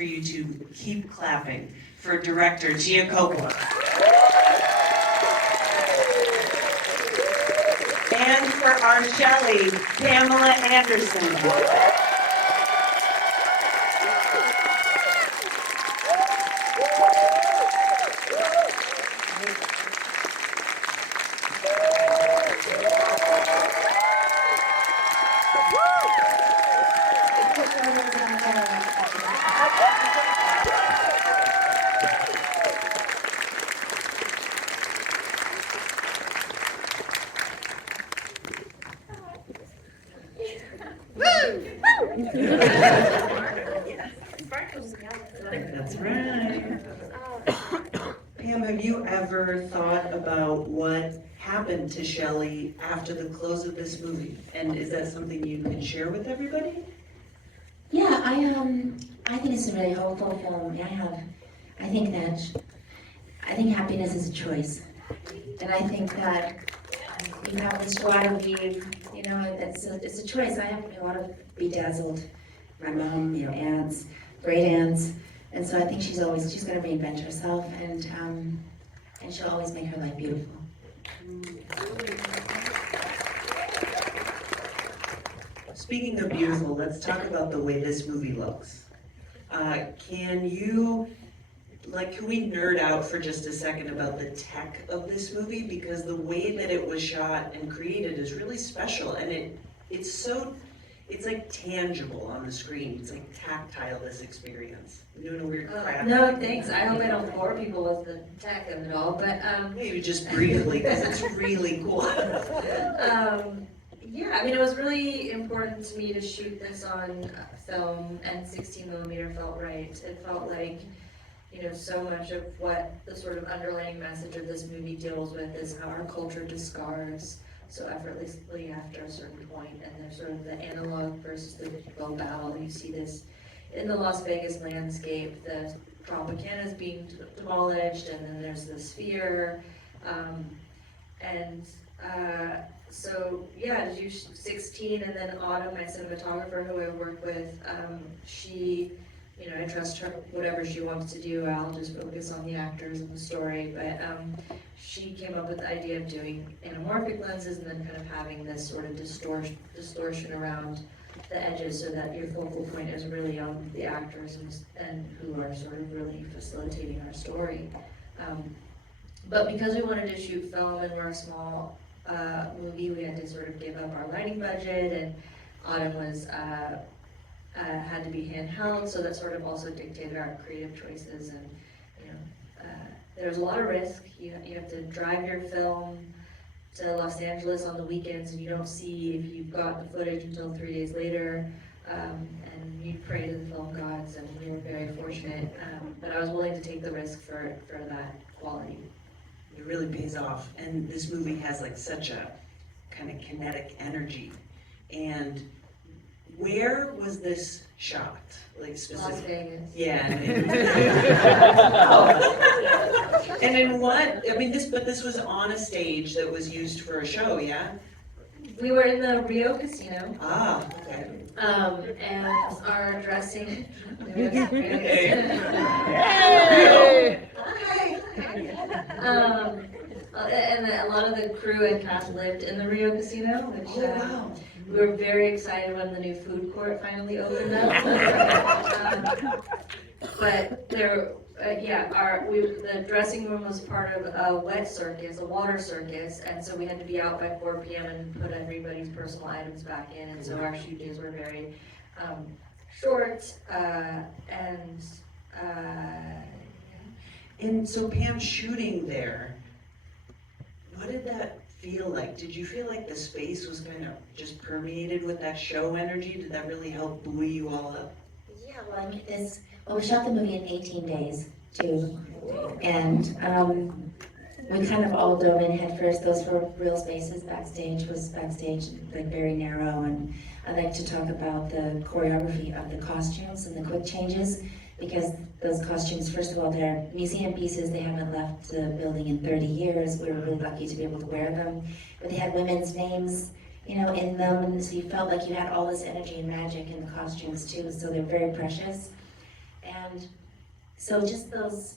for you to keep clapping for director Gia Coppola. And for our Shelley, Pamela Anderson. That's right. Pam, have you ever thought about what happened to Shelley after the close of this movie? And is that something you can share with everybody? Yeah, I think it's a really hopeful film. I think happiness is a choice. And I think that you have this joie de vivre, you know, it's a choice. I happen to want to be dazzled. My mom, you know, aunts, great aunts. And so I think she's going to reinvent herself, and she'll always make her life beautiful. Speaking of beautiful, let's talk about the way this movie looks. Can we nerd out for just a second about the tech of this movie? Because the way that it was shot and created is really special, and it's like tangible on the screen. It's like tactile, this experience. You're doing a weird crap. No, thanks. I hope I don't bore people with the tech of it all, but maybe just briefly, because it's really cool. yeah, I mean, it was really important to me to shoot this on film, and 16mm felt right. It felt like, you know, so much of what the sort of underlying message of this movie deals with is how our culture discards so effortlessly after a certain point, and there's sort of the analog versus the global. You see this in the Las Vegas landscape, the Tropicana is being demolished, and then there's the Sphere, so yeah, to do 16, and then Autumn, my cinematographer who I work with, she, you know, I trust her, whatever she wants to do, I'll just focus on the actors and the story, but she came up with the idea of doing anamorphic lenses and then kind of having this sort of distortion around the edges so that your focal point is really on the actors and who are sort of really facilitating our story. But because we wanted to shoot film and we're a small movie, we had to sort of give up our lighting budget, and Autumn was had to be handheld, so that sort of also dictated our creative choices. And you know, there's a lot of risk. You have to drive your film to Los Angeles on the weekends, and you don't see if you've got the footage until 3 days later, and you pray to the film gods, and we were very fortunate. But I was willing to take the risk for that quality. It really pays off, and this movie has like such a kind of kinetic energy. And where was this shot? Like specifically? Las Vegas. Yeah. And in what? I mean, this was on a stage that was used for a show, yeah? We were in the Rio Casino. Ah, okay. And our dressing. And a lot of the crew and cast lived in the Rio Casino, which Wow. we were very excited when the new food court finally opened up. But there, the dressing room was part of a wet circus, a water circus, and so we had to be out by 4 p.m. and put everybody's personal items back in, and so our shoot days were very short, And so Pam, shooting there, what did that feel like? Did you feel like the space was kind of just permeated with that show energy? Did that really help buoy you all up? Yeah, well, we shot the movie in 18 days, too. And we kind of all dove in head first. Those were real spaces. Backstage, like very narrow. And I like to talk about the choreography of the costumes and the quick changes, because those costumes, first of all, they're museum pieces. They haven't left the building in 30 years. We were really lucky to be able to wear them. But they had women's names, you know, in them, and so you felt like you had all this energy and magic in the costumes too. So they're very precious. And And so just those,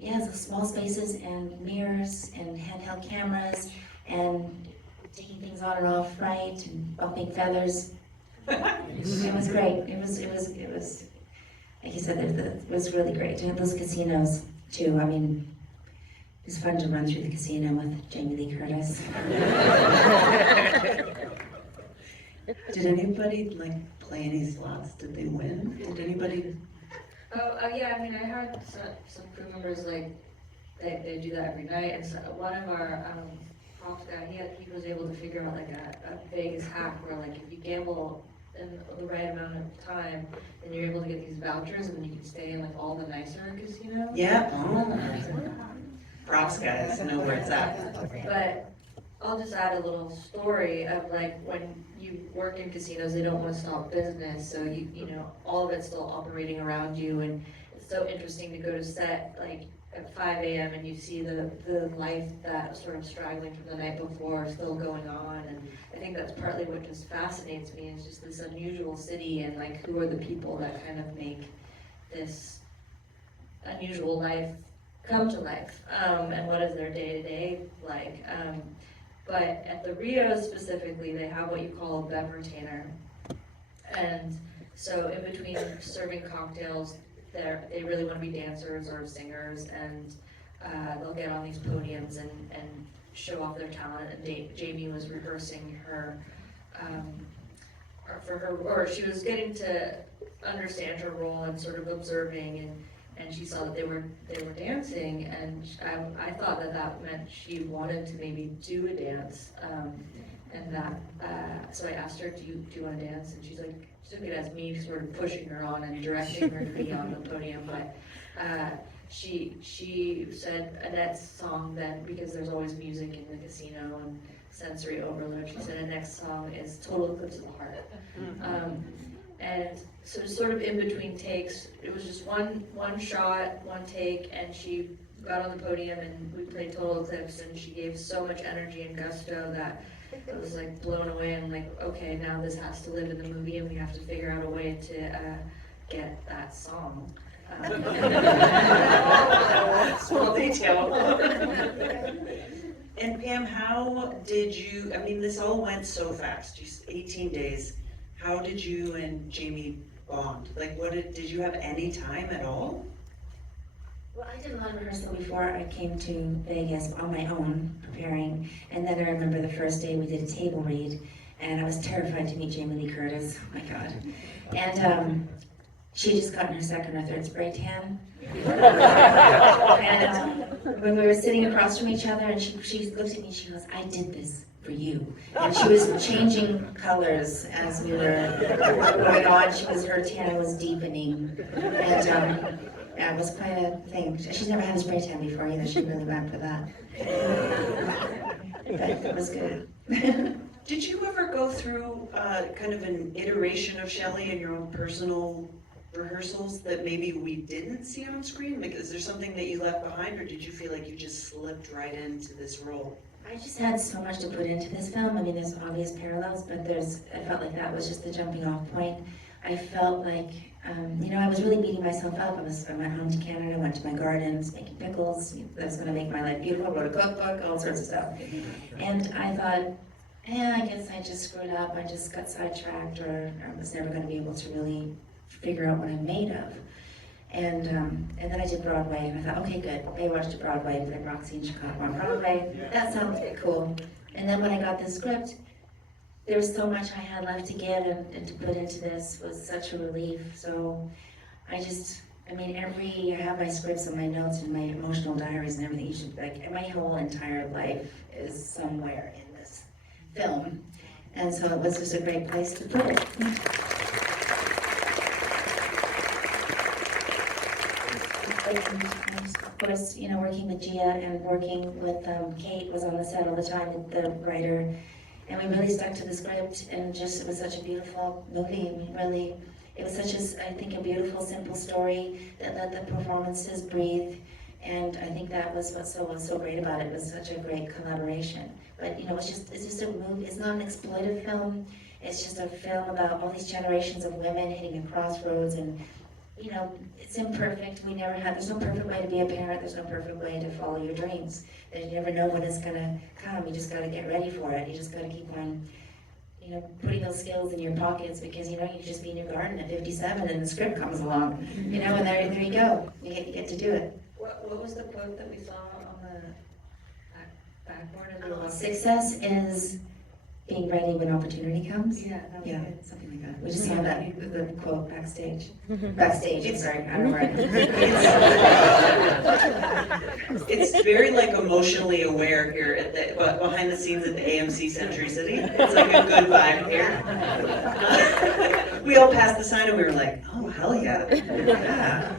those small spaces and mirrors and handheld cameras and taking things on and off right and bumping feathers. It was great. It was, like you said, it was really great. And those casinos too. I mean, it was fun to run through the casino with Jamie Lee Curtis. Did anybody play any slots? Did they win? Did anybody? Yeah, I mean, I heard some crew members, they do that every night, and so one of our props guy, he was able to figure out a Vegas hack where if you gamble in the right amount of time, then you're able to get these vouchers, and then you can stay in all the nicer casinos. Yeah. Oh. Props guys know where it's at. But I'll just add a little story of when you work in casinos, they don't want to stop business, so you know all of it's still operating around you, and it's so interesting to go to set at 5 a.m. and you see the life that sort of straggling from the night before still going on, and I think that's partly what just fascinates me is just this unusual city and who are the people that kind of make this unusual life come to life, and what is their day-to-day like. But at the Rios specifically, they have what you call a bev retainer. And so in between serving cocktails, they really want to be dancers or singers, and they'll get on these podiums and show off their talent. And Jamie was rehearsing she was getting to understand her role and sort of observing, and she saw that they were dancing, and I thought that meant she wanted to maybe do a dance, and so I asked her, do you want to dance? And she took it as me sort of pushing her on and directing her to be on the podium, but she said Annette's song then, because there's always music in the casino and sensory overload, she said Annette's song is Total Eclipse of the Heart. And so sort of in between takes, it was just one shot, one take, and she got on the podium and we played Total Eclipse, and she gave so much energy and gusto that I was blown away, and okay, now this has to live in the movie and we have to figure out a way to get that song. Small detail. And Pam, how did you, this all went so fast, 18 days. How did you and Jamie bond? Did you have any time at all? Well, I did a lot of rehearsal before I came to Vegas on my own, preparing. And then I remember the first day we did a table read, and I was terrified to meet Jamie Lee Curtis. Oh my God. And she just gotten her second or third spray tan. And when we were sitting across from each other, and she looked at me, she goes, I did this for you. And she was changing colors as we were going on. Her tan was deepening. And it was quite a thing. She's never had a spray tan before either. She really went for that. But it was good. Did you ever go through kind of an iteration of Shelley in your own personal rehearsals that maybe we didn't see on screen? Is there something that you left behind, or did you feel like you just slipped right into this role? I just had so much to put into this film. There's obvious parallels, but I felt like that was just the jumping off point. I felt like, I was really beating myself up. I went home to Canada, went to my gardens, making pickles. That's going to make my life beautiful. Wrote a cookbook, all sorts of stuff. And I thought, I guess I just screwed up. I just got sidetracked, or I was never going to be able to really figure out what I'm made of. And then I did Broadway, and I thought, okay, good. Baywatch to Broadway, played Roxy in Chicago on Broadway. That sounds cool. And then when I got the script, there was so much I had left to give, and to put into this was such a relief. So I have my scripts and my notes and my emotional diaries and everything. You should, my whole entire life is somewhere in this film. And so it was just a great place to put it. Of course, working with Gia and working with Kate was on the set all the time, the writer, and we really stuck to the script, and it was such a beautiful movie. It was I think a beautiful, simple story that let the performances breathe, and I think that was what was so great about it. It was such a great collaboration. But it's just a movie. It's not an exploitive film. It's just a film about all these generations of women hitting a crossroads and you know, it's imperfect. There's no perfect way to be a parent. There's no perfect way to follow your dreams. You never know when it's gonna come. You just gotta get ready for it. You just gotta keep on, you know, putting those skills in your pockets, because, you know, you just be in your garden at 57 and the script comes along, you know, and there you go. You get to do it. What was the quote that we saw on the backboard of the walk? Success is being ready when opportunity comes. Yeah, that was Yeah, good. something like that. We just saw that, the quote backstage. Backstage, I'm sorry, I don't know where. It's very like emotionally aware here but behind the scenes at the AMC Century City. It's like a good vibe here. We all passed the sign and we were like, oh, hell yeah. Yeah.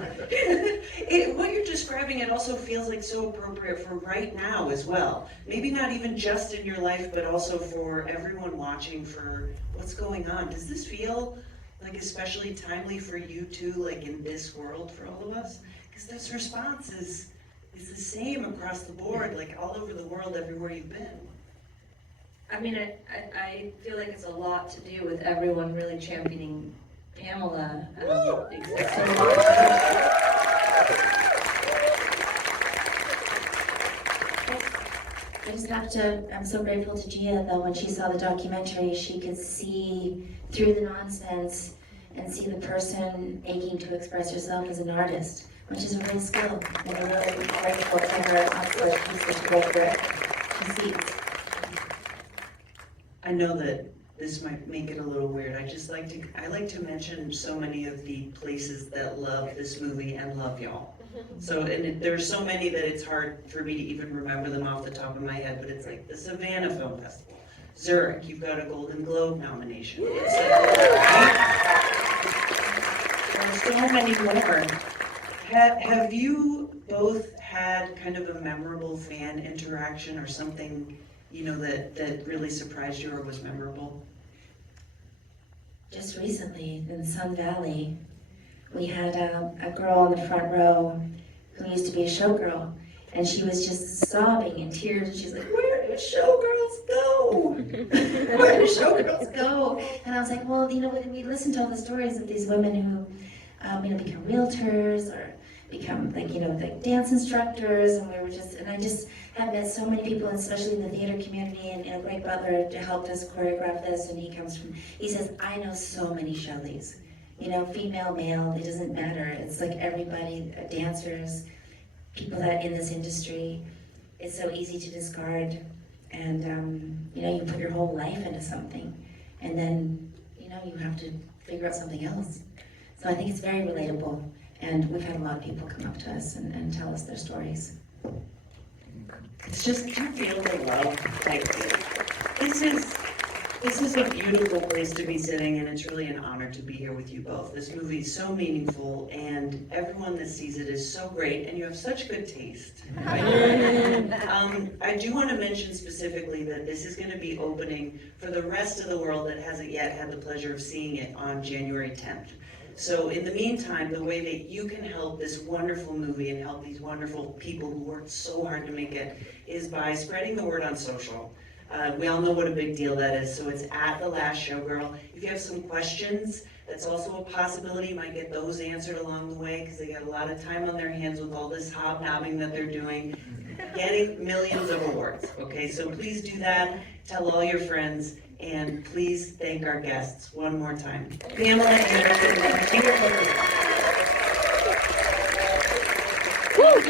What you're describing, it also feels like so appropriate for right now as well. Maybe not even just in your life, but also for everyone watching, for what's going on. Does this feel like especially timely for you too, like in this world for all of us? Because this response is the same across the board, like all over the world, everywhere you've been. I mean, I feel like it's a lot to do with everyone really championing Pamela. I'm so grateful to Gia, though, when she saw the documentary, she could see through the nonsense and see the person aching to express herself as an artist, which is a real skill, and a really grateful for her for such great work she sees. I know that this might make it a little weird. I like to mention so many of the places that love this movie and love y'all. So, there's so many that it's hard for me to even remember them off the top of my head, but it's like the Savannah Film Festival, Zurich, you've got a Golden Globe nomination. It's like, there's so many more. Have you both had kind of a memorable fan interaction or something, you know, that really surprised you or was memorable? Just recently in Sun Valley, we had a girl in the front row who used to be a showgirl, and she was just sobbing in tears, and she's like, where do showgirls go? Where do showgirls go? And I was like, well, you know, we listened to all the stories of these women who, you know, become realtors or become like, you know, like dance instructors, and I just have met so many people, especially in the theater community, and, you know, Greg Butler helped us choreograph this, and he says, I know so many Shelleys. You know, female, male, it doesn't matter. It's like everybody, dancers, people that in this industry, it's so easy to discard. And, you know, you put your whole life into something, and then, you know, you have to figure out something else. So I think it's very relatable, and we've had a lot of people come up to us and tell us their stories. It's just, you feel the love. Like, this is a beautiful place to be sitting, and it's really an honor to be here with you both. This movie is so meaningful, and everyone that sees it is so great, and you have such good taste. I do want to mention specifically that this is going to be opening for the rest of the world that hasn't yet had the pleasure of seeing it on January 10th. So in the meantime, the way that you can help this wonderful movie and help these wonderful people who worked so hard to make it is by spreading the word on social. We all know what a big deal that is, so it's at The Last Showgirl. If you have some questions, that's also a possibility. You might get those answered along the way, because they got a lot of time on their hands with all this hobnobbing that they're doing, getting millions of awards, okay? So please do that, tell all your friends, and please thank our guests one more time. Pamela Anderson, Woo!